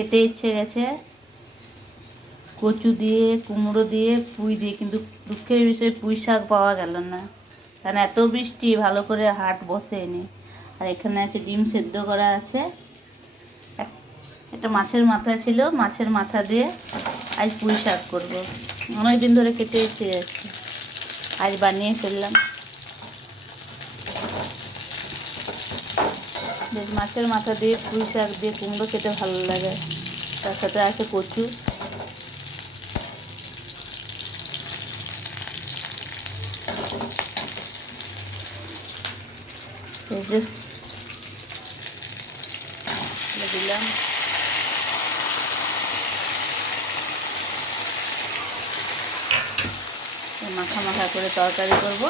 খেতে ইচ্ছে গেছে কচু দিয়ে, কুমড়ো দিয়ে, পুঁই দিয়ে, কিন্তু দুঃখের বিষয়ে পুঁই শাক পাওয়া গেল না, কারণ এত বৃষ্টি, ভালো করে হাট বসেনি। আর এখানে আছে ডিম সেদ্ধ করা আছে, একটা মাছের মাথা ছিল, মাছের মাথা দিয়ে আজ পুঁই শাক করবো। অনেক দিন ধরে খেতে ইচ্ছে যাচ্ছে, আজ বানিয়ে ফেললাম। বেশ, মাছের মাথা দিয়ে পুঁই শাক দিয়ে কুমড়ো খেতে ভালো লাগে, তার সাথে আছে কচু। দিলাম মাখা মাখা করে তরকারি করব।